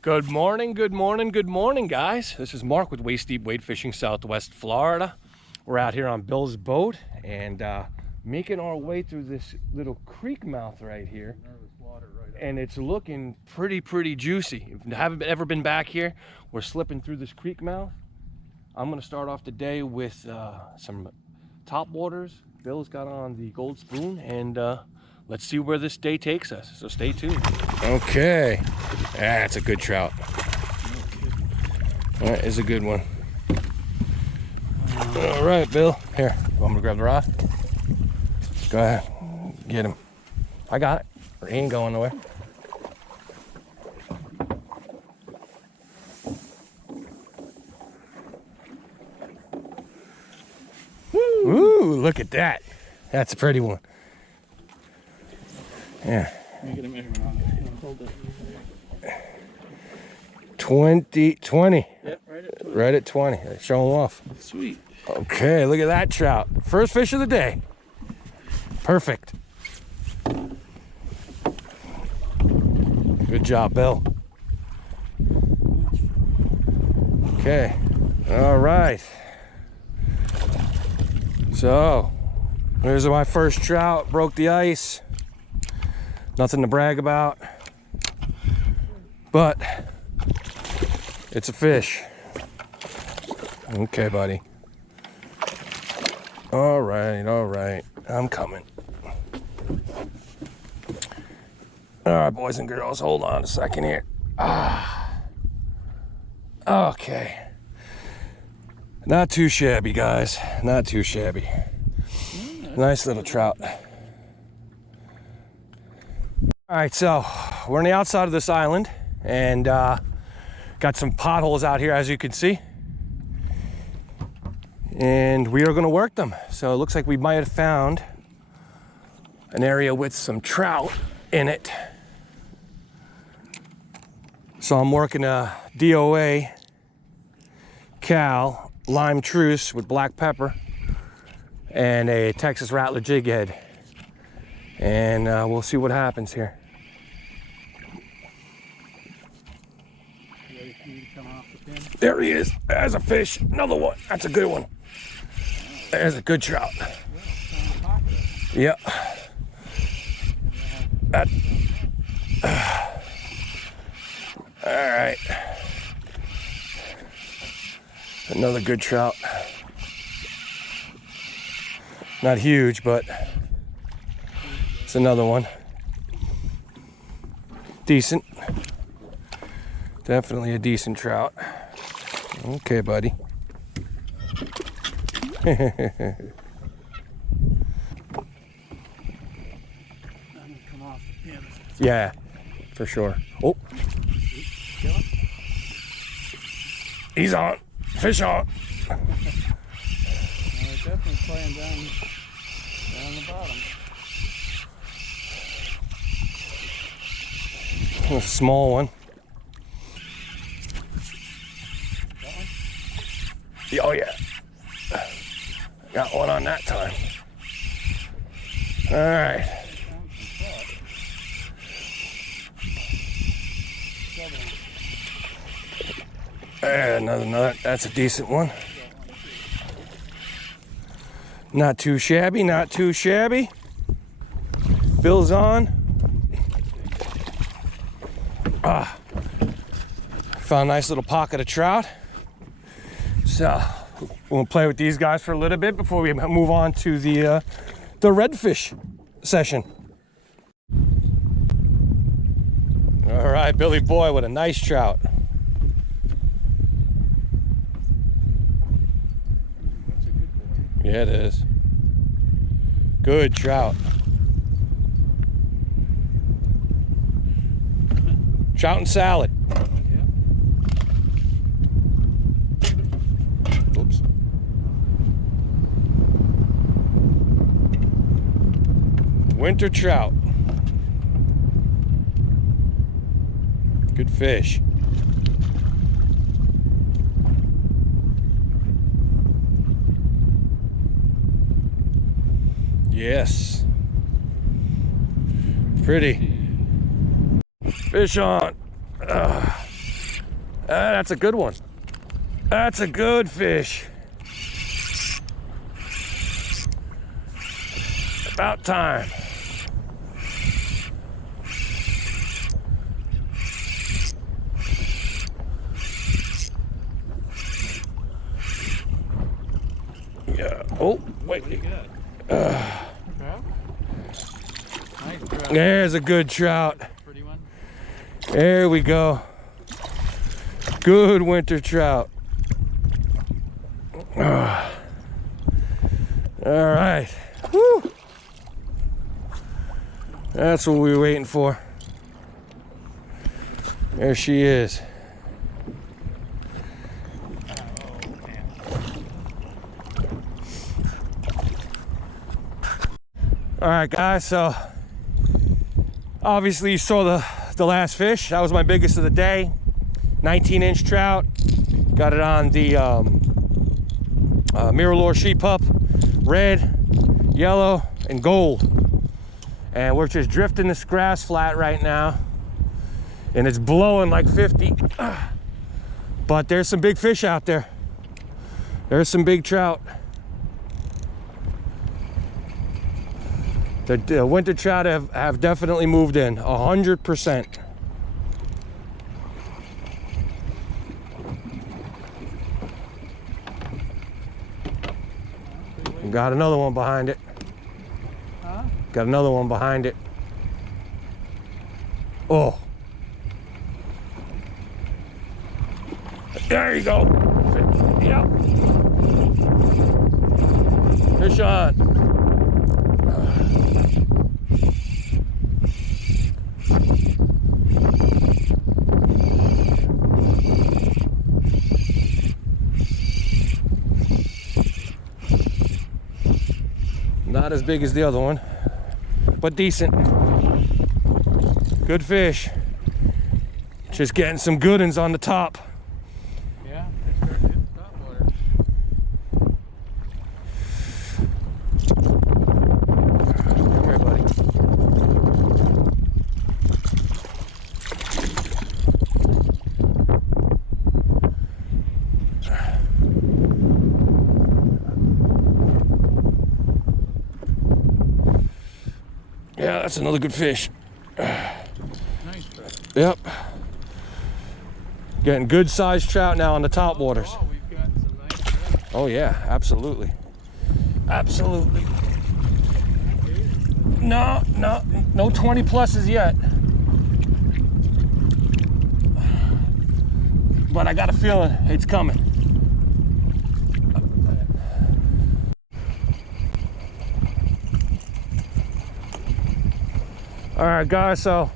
Good morning, good morning, good morning, guys. This is Mark with Waist Deep Wade Fishing, Southwest Florida. We're out here on Bill's boat and making our way through this little creek mouth right here. And it's looking pretty juicy. If you haven't ever been back here, we're slipping through this creek mouth. I'm gonna start off the day with some Topwaters. Bill's got on the Gold Spoon, and let's see where this day takes us. So stay tuned. Okay, that's a good trout. That is a good one. All right, Bill. Here, you want me to grab the rod? Go ahead, get him. I got it. He ain't going nowhere. Ooh, look at that. That's a pretty one. Yeah. Let me get a measurement on it. Hold it. 20. Yep, right at 20. Right at 20. Show them off. Sweet. Okay, look at that trout. First fish of the day. Perfect. Good job, Bill. Okay. All right. So, here's my first trout. Broke the ice. Nothing to brag about, but it's a fish. Okay, buddy. All right. I'm coming. All right, boys and girls, hold on a second here. Okay. Not too shabby, guys. Not too shabby. Nice little trout. All right, so we're on the outside of this island and got some potholes out here, as you can see. And we are gonna work them. So it looks like we might have found an area with some trout in it. So I'm working a DOA Cal lime truce with black pepper and a Texas Rattler jig head. And we'll see what happens here. Ready for me to come off the pin? There he is. There's a fish. Another one. That's a good one. There's a good trout. Yep. That. All right. Another good trout. Not huge, but it's another one. Decent. Definitely a decent trout. Okay, buddy. I'm gonna come off the pin. Yeah, for sure. Oh. He's on. Fish on. They're definitely playing down the bottom. A small one. That one? Oh yeah. Got one on that time. All right. Another. That's a decent one. Not too shabby. Not too shabby. Bill's on. Found a nice little pocket of trout. So we'll play with these guys for a little bit before we move on to the redfish session. All right, Billy boy, what a nice trout. That's a good boy. Yeah, it is. Good trout. Trout and salad. Yeah. Oops. Winter trout. Good fish. Yes. Pretty. Fish on. that's a good one. That's a good fish. About time. Yeah. Oh, wait. Pretty good. Trout? Nice trout. There's a good trout. Pretty one. There we go. Good winter trout. All right. Woo. That's what we were waiting for. There she is. All right, guys, so obviously you saw the last fish. That was my biggest of the day. 19-inch trout. Got it on the Mirror sheep pup, red, yellow, and gold. And we're just drifting this grass flat right now, and it's blowing like 50. But there's some big fish out there. There's some big trout. The winter trout have definitely moved in 100%. Got another one behind it. Huh? Got another one behind it. Oh. There you go. Yep. Fish on. Not as big as the other one, but decent. Good fish. Just getting some good ones on the top. Yeah, they start hitting topwaters. Come here, buddy. Yeah, that's another good fish. Nice trout. Yep. Getting good sized trout now on the top waters. Oh, we've got some nice trout. Oh yeah, absolutely. Absolutely. No 20 pluses yet. But I got a feeling it's coming. All right, guys, so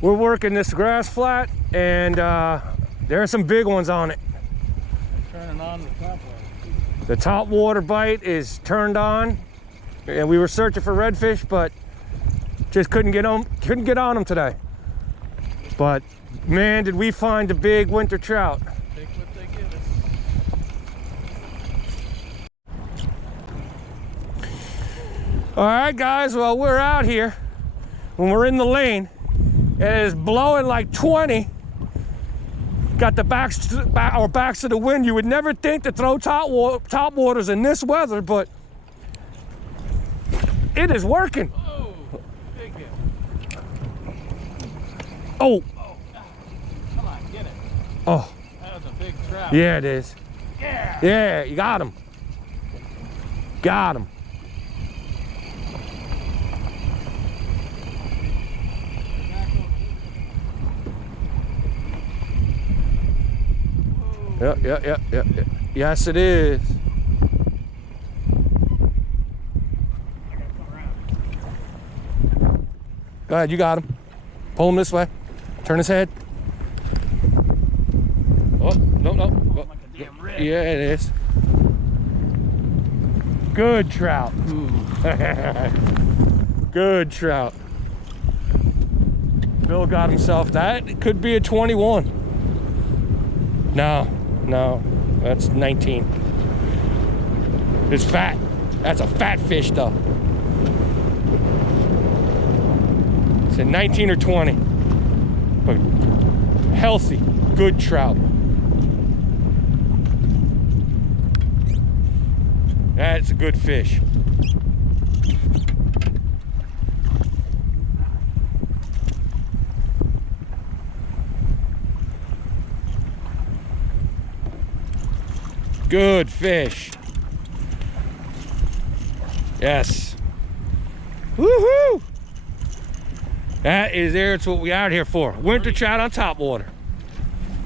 we're working this grass flat, and there are some big ones on it. I'm turning on the topwater. The top water bite is turned on, and we were searching for redfish, but just couldn't get on them today. But man, did we find a big winter trout. Take what they give us. All right, guys, well, we're out here. When we're in the lane, it is blowing like 20. Got the backs to the wind. You would never think to throw top waters in this weather, but it is working. Oh, big hit. Oh, Oh, come on, get it. oh, That was a big trout. yeah, it is. Yeah. Yeah, you got him. Got him. Yeah. Yes, it is. Go ahead, you got him. Pull him this way. Turn his head. Oh, no. Like a damn red. Yeah, it is. Good trout. Good trout. Bill got himself that. It could be a 21. No, that's 19. It's fat. That's a fat fish though. It's a 19 or 20. But healthy, good trout. That's a good fish. Good fish. Yes. Woohoo! That is there. It's what we out here for. Winter trout on top water.